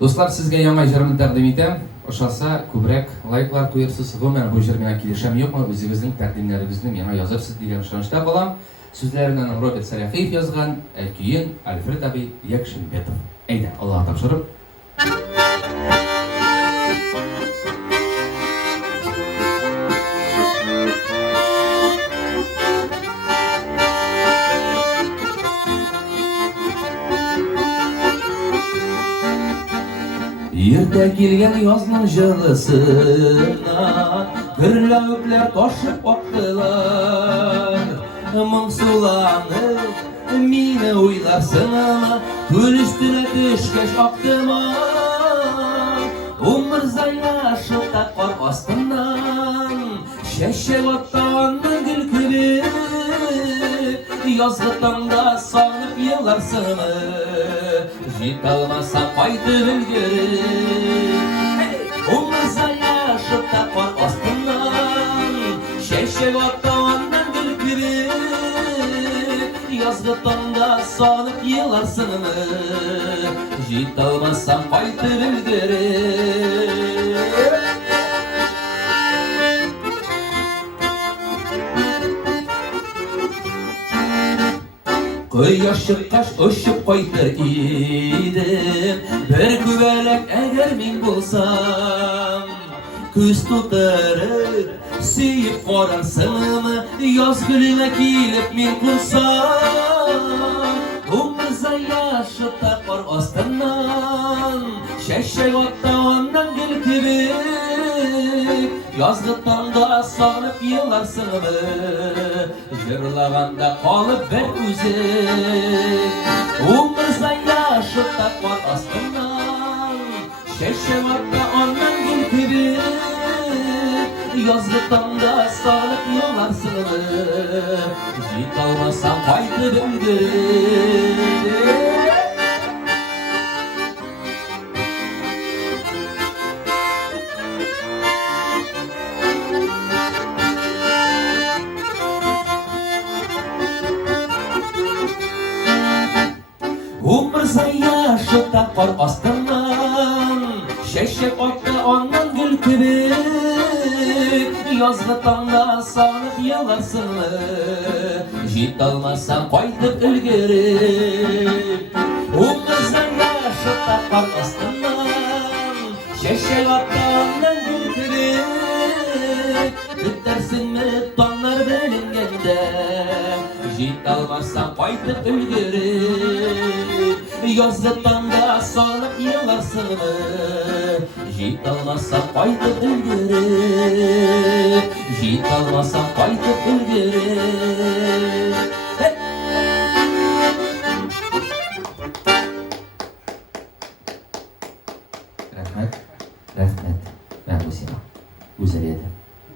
Dostlar, sizga yangi ijroimni taqdim etamiz. O'shasa ko'proq layklar qo'yarsiz. Men bu ijro bilan kelishim yo'qmi? O'zingizning taqdimlaringizni menga yozibsiz degan ishonchda bo'laman. So'zlarini Robert Sarafiyev yozgan, keyin Alfred abi Yakshinbetov. Ayda, Alloh topshirib. Erta kelgan yozning jilisidan birlavuklar toshib oqdilar. Ming sulanib meni o'ylarsinmi, ko'l ustuna tushgach oqdimi? Umr zaylashib taqor ostidan shashak otdan gul ko'rib, yozgi tongda sog'inib yig'larsinmi? Yetolmasa qaytib ulgurib, umr zaylashib taqor ostidan shashak otdan gul ko'rib, yozgi tongda sog'inib yig'larsinmi? Yetolmasam qaytib ulgurib. Quyosh chiqqach o'shib qaytar edim, bir ko'valak agar men bo'lsam, ko'z to'tirib suyib qolarsinmi? Yoz kunida kelib men qulsam, umr zaylashib taqor ostidan shashak otdan gul ko'rib, yozgi tongda sog'inib yig'larsinmi? Yig'laganda qolib bir o'zing, umr zaylashib taqor ostidan shashak otdan gul ko'rib, yozgi tongda sog'inib yig'larsinmi? Yetolmasam qaytib ulgurib. Umr zaylashib taqor ostidan shashak otdan gul ko'rib, yozgi tongda sog'inib yig'larsinmi? Yetolmasam qaytib ulgurib. Umr zaylashib taqor ostidan shashak otdan gul ko'rib, bitarsinmi tonglar bilinganda? Yetolmasam qaytib ulgurib. Yozgi tongda sog'inib yig'larsinmi? Yetolmasam qaytib ulgurib. Yetolmasam qaytib ulgurib. Rahmat. Ben bu sena. Güzel edi.